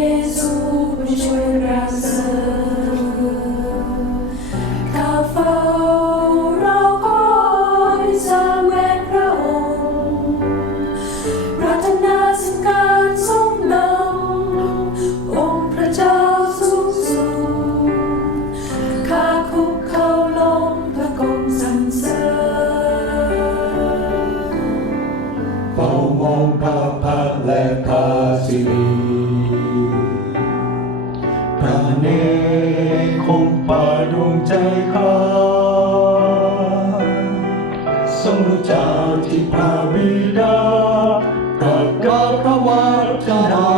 예수 부신 그라스 พระเนคงป่าดวงใจข้าทรงรู้จักที่พระบิดาตรัสกับพระวจนะ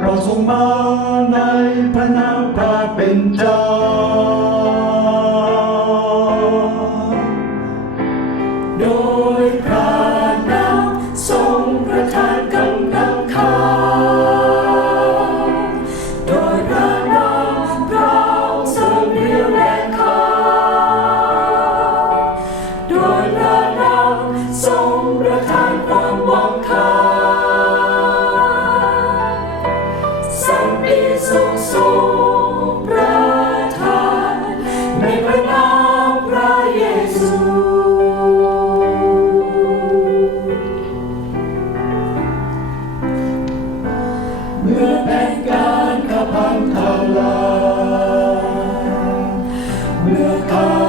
เราทรงมาในพระนามพระเป็นเจ้า เมื่อเป็นการกระพังทลายเมื่อการ